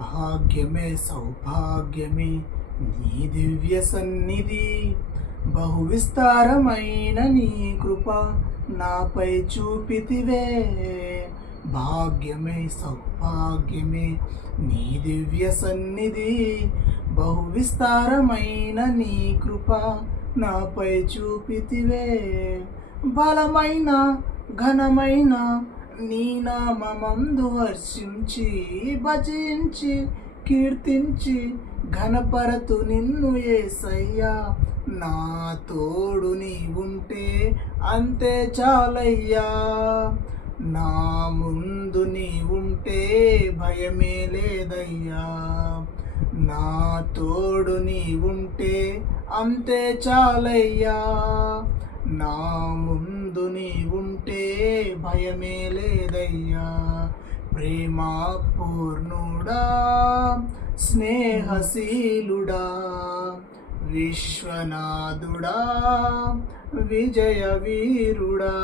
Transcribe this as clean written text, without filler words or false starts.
భాగ్యమే సౌభాగ్యమే నీ దివ్య సన్నిధి, బహు విస్తారమైన నీ కృప నాపై చూపితివే. భాగ్యమే సౌభాగ్యమే నీ దివ్య సన్నిధి, బహు విస్తారమైన నీ కృప నాపై చూపితివే. బలమైన ఘనమైన నీ నామమందు హర్షించి భజించి కీర్తించి ఘనపరతు నిన్ను యేసయ్యా. నా తోడు నీ ఉంటే అంతే చాలయ్యా, నా ముందు నీ ఉంటే భయమే లేదయ్యా. నా తోడు నీ ఉంటే అంతే చాలయ్యా, నా ముందు నీ ఉంటే భయమే లేదయ్యా. ప్రేమా పూర్ణుడా స్నేహశీలుడా విశ్వనాథుడా విజయ వీరుడా.